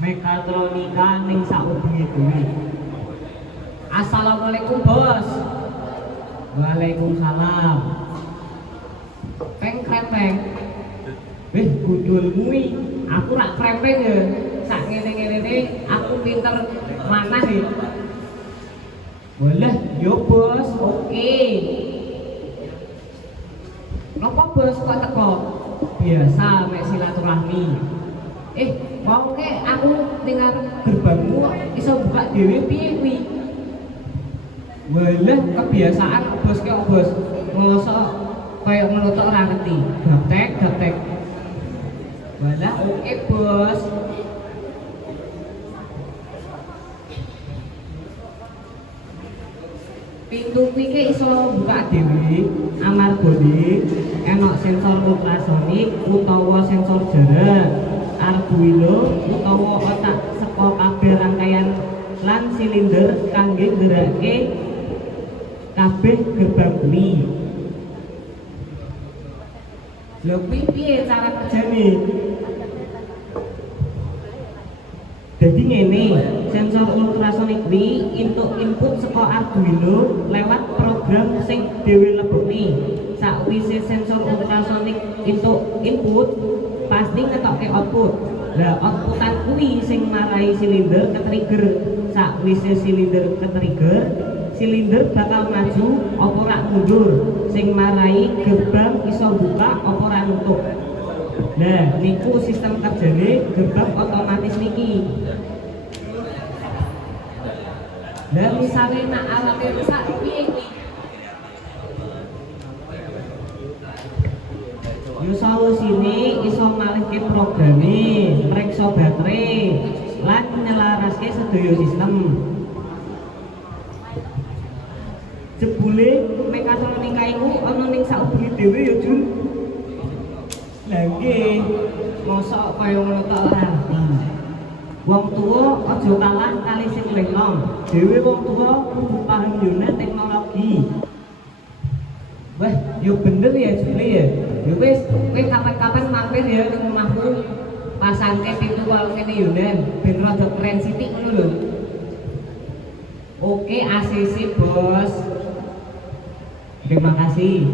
Mekatronika ning saubenge kuwi. Assalamualaikum bos. Waalaikumsalam. Peng krempeng. Gudulmu iki aku rak krempeng ya. Sak ngene-ngene aku pinter manah ya. Boleh, yo bos, oke. Napa bos kok teko? Biasa mek silaturahmi. Wong ke aku tinggal gerbangmu iso buka dhewe piye kuwi? Walah kebiasaan bos ke bos. Mosok kaya ngono tok ora ngerti. Gaptek. Walah oke bos. Pintu kuwi iso buka dhewe amargane enak sensor ultrasonik utawa sensor jarak. Arduino utawa otak saka kabeh rangkaian lan silinder kangge nggerakake kabeh gerbang kuwi. Lho kuwi piye cara kerjane? Jadi ngene, sensor ultrasonik kuwi entuk input saka Arduino lewat program sing dhewe lebokne. Sakwise sensor ultrasonik entuk input pasti ngetokke output. Lah outputan kuwi sing marai silinder ke-trigger. Sakwise silinder ke-trigger, silinder bakal maju apa ora mundur, sing marai gerbang iso buka apa ora nutup. Nah, niku sistem kerjane gerbang otomatis niki. Lah misale nak alate rusak piye kuwi? Yo solusine iso malihke programe, mreksa baterai, lan nyelaraske sedaya sistem. Jebule mekatronika iku ana ning saubenge dhewe ya, Jun. Lah nggih, mosok kaya ngono tok ora ngerti. Wong tuwa aja kalah kali sing luwih enom. Dhewe wong tuwa kudu paham yo teknologi. Wah, yo bener ya Jule ya. Ya wis, kowe kapan-kapan mampir ya ning omahku. Pasangke pintu wae ngene yo Den, ben rada keren sithik ngono lho. Oke, ACC bos. Terima kasih.